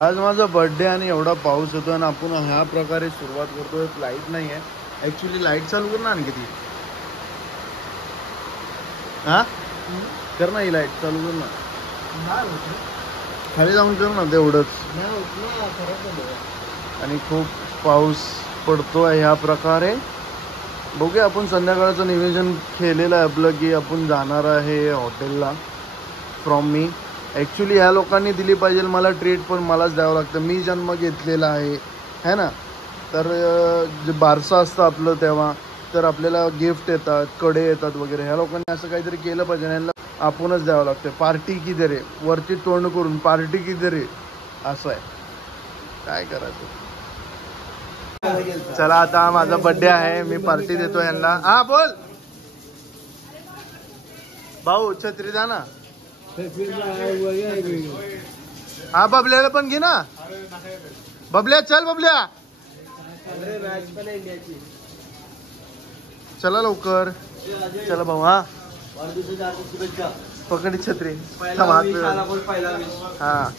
आज माझा बर्थडे आणि एवढा पाऊस होतो आणि आपण ह्या प्रकारे सुरुवात करतोय. लाईट नाही आहे ॲक्च्युली. लाईट चालू कर ना आणखी ती. हा कर ना, ही लाईट चालू कर ना. खाली जाऊन कर ना तेवढंच. आणि खूप पाऊस पडतोय ह्या प्रकारे. बघूया, आपण संध्याकाळचं नियोजन केलेलं आहे आपलं की आपण जाणार आहे हॉटेलला फ्रॉम मी. ॲक्च्युली ह्या लोकांनी दिली पाहिजे मला ट्रीट, पण मलाच द्यावं लागतं. मी जन्म घेतलेला आहे ना. तर जे बारसं असतं आपलं तेव्हा तर आपल्याला गिफ्ट येतात, कडे येतात वगैरे. ह्या लोकांनी असं काहीतरी केलं पाहिजे. यांना आपणच द्यावं लागतं. पार्टी किती रे, वरती तोंड करून पार्टी किती रे, असं आहे. काय करायचं. चला, आता माझा बर्थडे आहे, मी पार्टी देतो यांना. हा बोल भाऊ, छत्री द्या ना. हा बबल्याला पण घे ना. बबल्या चल, बबल्या चला लवकर. चला भाऊ. हा पकडी छत्री. हा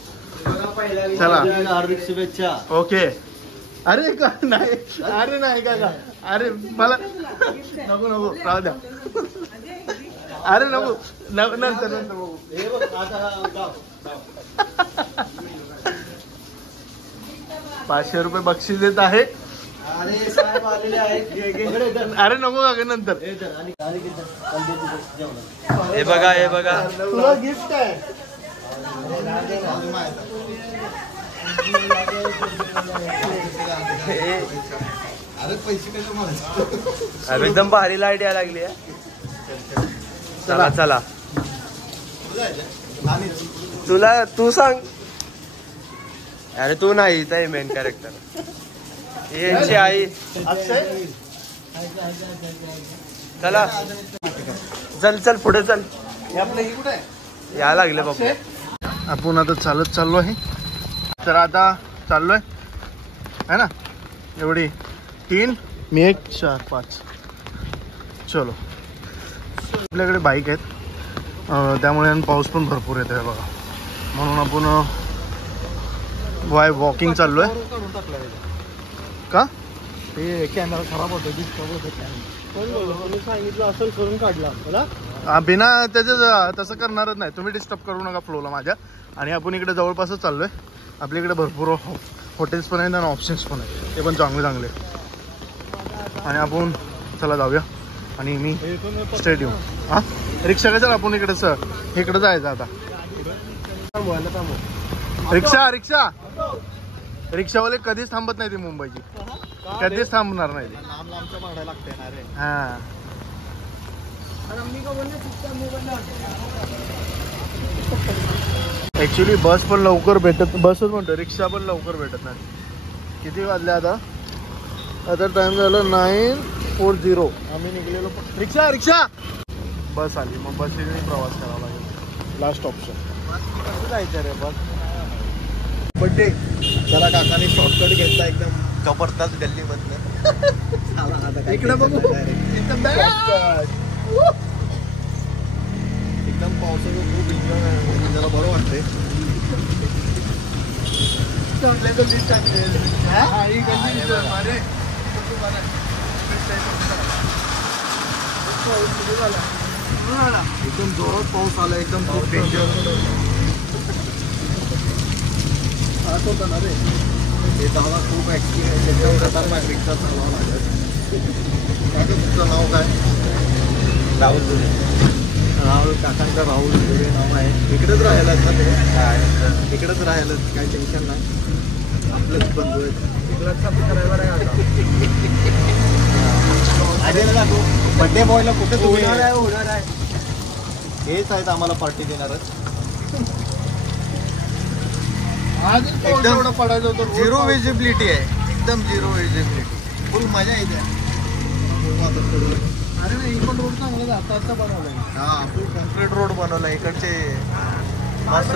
चला, हार्दिक शुभेच्छा. ओके. अरे का नाही, अरे नाही का, अरे मला नको नको राहू द्या. अरे नको, नंतर नंतर बघू. 500 रुपये बक्षीस देत आहे. अरे नको का नंतर. हे बघा, हे बघा, तुला गिफ्ट आहे. अरे पैसे कसं मला. अरे एकदम भारी लाईट यायला लागली आहे. चला चला, तुला तू सांग. अरे तू नाही, ते मेन कॅरेक्टर यांची आई. चला चल चल पुढे चल. या लागले बाबा. आपण आता चालत चाललो आहे. तर आता चाललोय है ना. एवढी 3 मी 1 4 5. चलो. आपल्याकडे बाईक आहेत त्यामुळे पाऊस पण भरपूर येत आहे बघा. म्हणून आपण वॉकिंग चाललोय. का ते कॅमेरा खराब होतो, डिस्टर्ब होतो. सांगितलं असं करून काढला मला. बिना त्याचं तसं करणारच नाही. तुम्ही डिस्टर्ब करू नका फ्लोला माझ्या. आणि आपण इकडे जवळपासच चाललोय. आपल्याकडे भरपूर हॉटेल्स पण आहेत आणि ऑप्शन्स पण आहेत, ते पण चांगले चांगले. आणि आपण चला जाऊया. आणि मी स्ट्रेट येऊ. हां रिक्षा कशाला, आपण इकडे जायचं आता. रिक्षा रिक्षा रिक्षावाले कधीच थांबत नाही. ती मुंबईची कधीच थांबणार नाही. हां ॲक्च्युली बस पण लवकर भेटत, बसच म्हणतो, रिक्षा पण लवकर भेटत नाही. किती वाजले आता टाइम झाला 9:40. आम्ही निघलेलो. रिक्षा रिक्षा बस आली. मग बसने प्रवास करावा लागेल. Last option. कसं जायचं रे बस. बड्डे चला, काकाने शॉर्टकट घेतला एकदम जबरदस्त गल्लीमधनं. इकडे बघू. एकदम पावसाचं खूप एन्जॉय आहे. जरा बरं वाटतंय. एकदम जोरात पाऊस आला. एकदम खूप डेंजर होता ना रे. हे दादा खूप ॲक्टिव्ह आहे. एकदम खतरनाक रिक्षा चालवावं लागेल. तुमचं नाव काय? राहुल. काकांचं राहुल हे नाव आहे. इकडेच राहायला ना ते. इकडेच राहायला, काही टेन्शन नाही. आपलेच बंधू आहेत. इकडचा ड्रायव्हर आहे आता. बड्डे बॉयला कुठे होणार आहे. हेच आहेत आम्हाला पार्टी देणारच. एकदम पडायचं होतं. झिरो विजिबिलिटी आहे. एकदम झिरो विजिबिलिटी. फुल मजा येते. अरे नाही, इकडं रोड चांगला आता बनवलाय. हा फुल कॉन्क्रीट रोड बनवला इकडचे मस्त.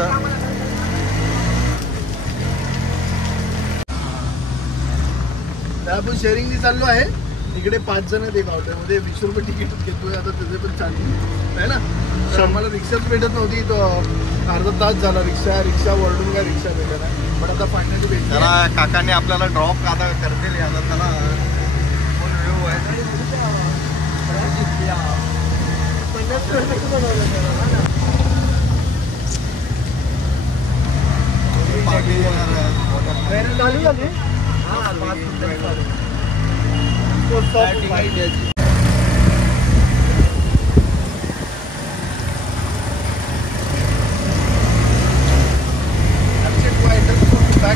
आपण शेअरिंगनी चाललो आहे. इकडे 5 जण आहेत एक ऑटोमध्ये, 20 रुपये तिकीट घेतोय आता, त्याचे पण चालू आहे ना. तर मला रिक्षाच भेटत नव्हती, तो अर्धा तास झाला रिक्षा वरडून काय रिक्षा भेटत नाही, पण आता फायनली भेटली. त्याला काकाने आपल्याला ड्रॉप आता करतील, आता त्याला फुल व्ह्यू आहे.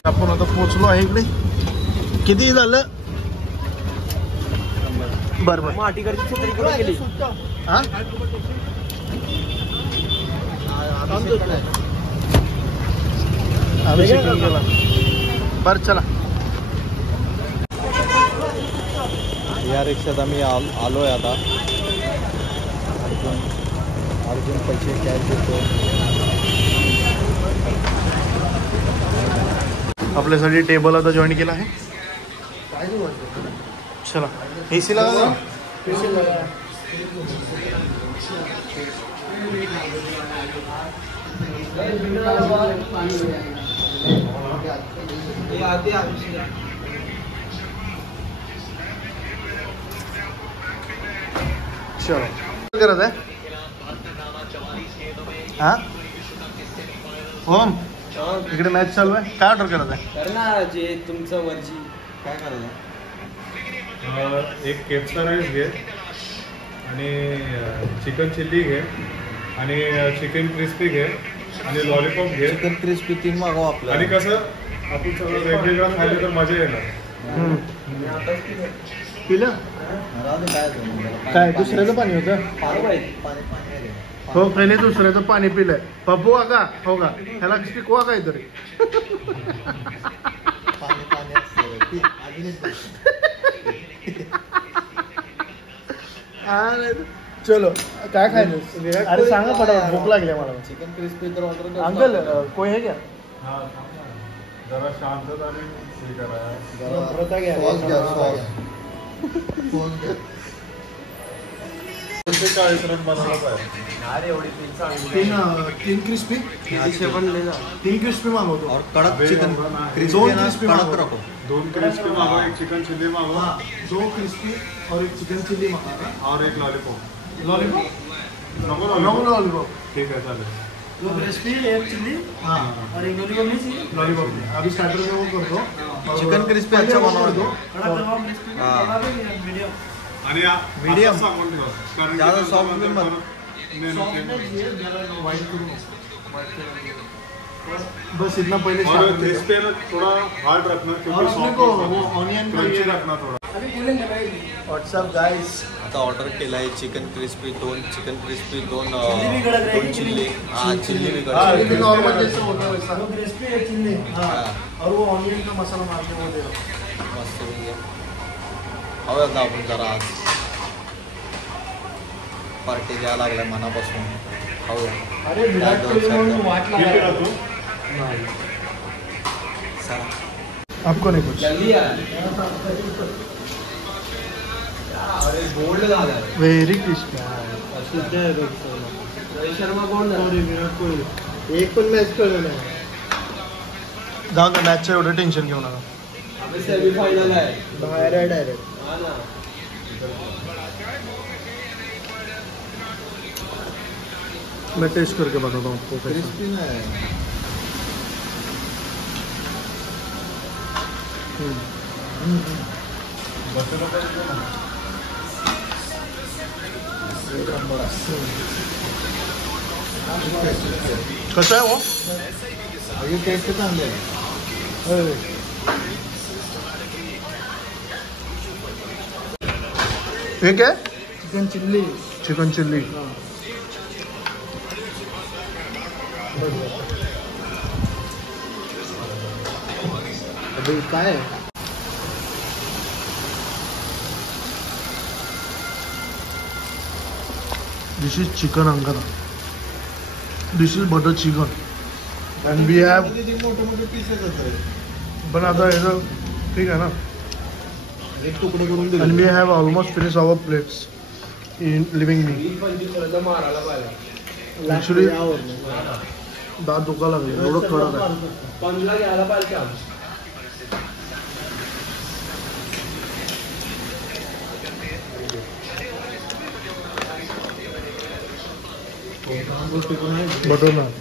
आपण आता पोहोचलो आहे इकडे. किती झालं? बरं हा बरं चला. या रिक्षात आम्ही आलोय आता. अर्जुन पैसे कॅश देतो. आपल्यासाठी टेबल आता जॉईन केला आहे. चला AC लगा. चलो करत आहे हा. ओम इकडे मॅच चालू आहे, काय ऑर्डर करत आहे? कर ना जे तुमचं वरची काय करायचं? एक केपचा राईस घे आणि चिकन चिल्ली घे आणि चिकन क्रिस्पी घे आणि लॉलीपॉप घे. चिकन क्रिस्पी 3 मागव आपलं. आणि कसं आपण सगळं वेगवेगळं खायला तर मजा येणार. पिलं काय? दुसऱ्याचं पाणी होतं. हो पहिले दुसऱ्याचं पाणी पिलंय. पप्पू का हो का, ह्याला शिकवा काहीतरी. चलो काय खायचं? अरे सांगा पटापट, भूक लागली मला. चिकन क्रिस्पी तर ऑर्डर. अंकल कोई है क्या? हा जरा शांतताने हे करा. व्रता घ्या. 40 रन बनवलं पाहिजे. अरे एवढी चांगली तीन क्रिस्पी, 3 क्रिस्पी मागवतो. और कड़क चिकन क्रिस्पी. 2 क्रिस्पी कड़क मागवतो. रखो. 2 क्रिस्पी मागवा, एक चिकन चिल्ली मागवा 2 क्रिस्पी और एक चिकन चिल्ली मागवा और एक लॉलीपॉप. लॉलीपॉप नको नो लॉलीपॉप. ठीक आहे चालेल. 2 क्रिस्पी, एक चिल्ली हाँ और एक लॉलीपॉप नहीं चाहिए. लॉलीपॉप अभी स्टार्टर में वो कर दो. चिकन क्रिस्पी अच्छा बनवा दो. आणि मीडियम सांगून ठेवा, कारण ज्यादा की सॉफ्ट भी मत. बस इतना पहले और स्टार्ट इस पे ना थोड़ा हार्ड रखना और क्योंकि उसमें को वो ऑनियन को क्रंची ये रखना थोड़ा. WhatsApp guys. आता ऑर्डर केला आहे chicken crispy 2 chicken crispy 2 chilli भी कड़क रहेगी. चिल्ली. हाँ चिल्ली भी हाँ कड़क. ये नॉर्मल जैसे होता है वैसा. वो क्रिस्पी है चिल्ली हाँ, और वो ऑनियन का मसाला मार के वो दे दो. मस्त आहे. हवं आता आपण जरा आज पार्टी द्यायला लागलाय मनापासून. खाऊया. अरे विराट कोहली म्हणून वाट ठीक आहे लगा. तू. चला. आपको नहीं कुछ. जल्दी यार. अरे गोल्ड झाला. Very crispy. Rohit Sharma gold झाला. विराट कोहली एक पण मॅच खेळलो नाही. जाऊ दे, मॅचचं एवढं टेन्शन घेऊ नका. आम्ही सेमीफायनल आहे. बाहेर आहे डायरेक्ट. हा ना. मैं टेस्ट करके बताता हूँ आपको कैसा. क्रिस्पी नाही. कसं आहे वो? अजून टेस्ट चांगली आहे. हे काय? Chicken chilli. Chicken chilli. अबे काय आहे? This is chicken angara. This is butter chicken. And we have. मोठे मोठे पीसेस आहेत. पण आता ह्याचं ठीक आहे ना. एक तुकडे करून and we दिले. have almost finished our plates in living me. मारायला पाहिजे Actually यावर दात दुखायला लागले एवढं कडक आहे. पंधला घ्यायला पाहिजे आम बटर नान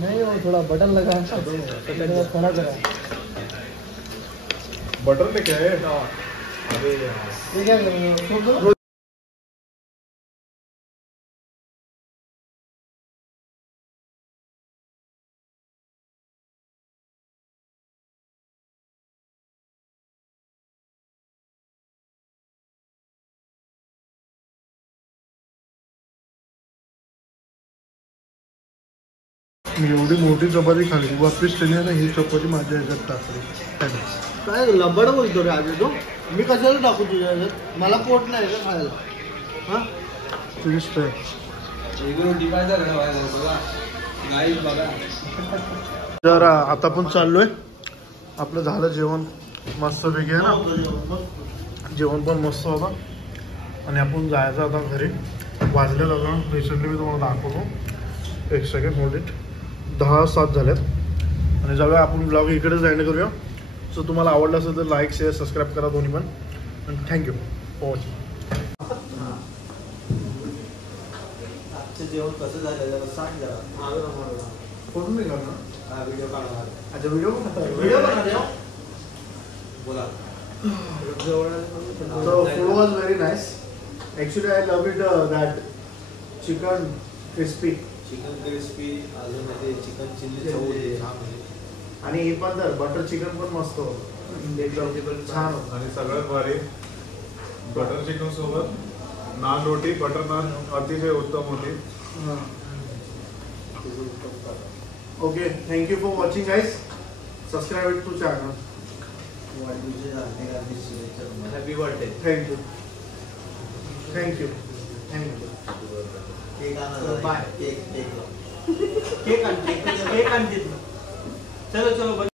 नहीं वो थोड़ा बटन लगा है खड़ा करा बटर में क्या है अरे यार ये क्या कर रहे हो मी एवढी मोठी चपाती खाल्ली वापिस त्याने ना ही चपाती माझ्या ह्याच्यात टाकली त्याने. काय लबाड बोलतो रे आधी तो. मी कशाला टाकू तुझ्या ह्याच्यात? मला पोट नाही का खायला. हा तुझी स्ट्रेट रोटी पाहिजे बघा नाही बघा तर आता आपण चाललोय. आपलं झालं जेवण मस्तपैकी आहे ना. जेवण पण मस्त होतं आणि आपण जायचं आता घरी. वाजलेलं आता रिसेंटली मी तुम्हाला दाखवतो. एक सेकंड होल्ड इट. 10:07 झाल्यात आणि जाऊया आपण ब्लॉग इकडेच एंड करूया. सो तुम्हाला आवडलं असेल तर लाईक शेअर सबस्क्राईब करा दोन्ही पण. आणि थँक्यू फॉर वॉचिंग. आजचं जेवण कसं झालं जरा सांग जरा. फोटो नाही करणार. हा व्हिडिओ काढा. अच्छा व्हिडिओ व्हिडिओ बनवा देव. बोला. So food was very nice. Actually, I love it that chicken crispy. Chicken crispy अजून ते चिकन चिल्ली चव छान आहे. आणि हे पण तर बटर चिकन पण मस्त होतं. एकदम छान होतं. आणि सगळ्यात भारी बटर चिकन सोबत नान रोटी बटर नान अतिशय उत्तम होती. Okay, thank you for watching, guys. Subscribe to channel. वाढदिवशी झाले happy birthday. Thank you. Thank you. Thank you. Cake आणा. बाय. केक केक केक आणते केक आणते चलो चलो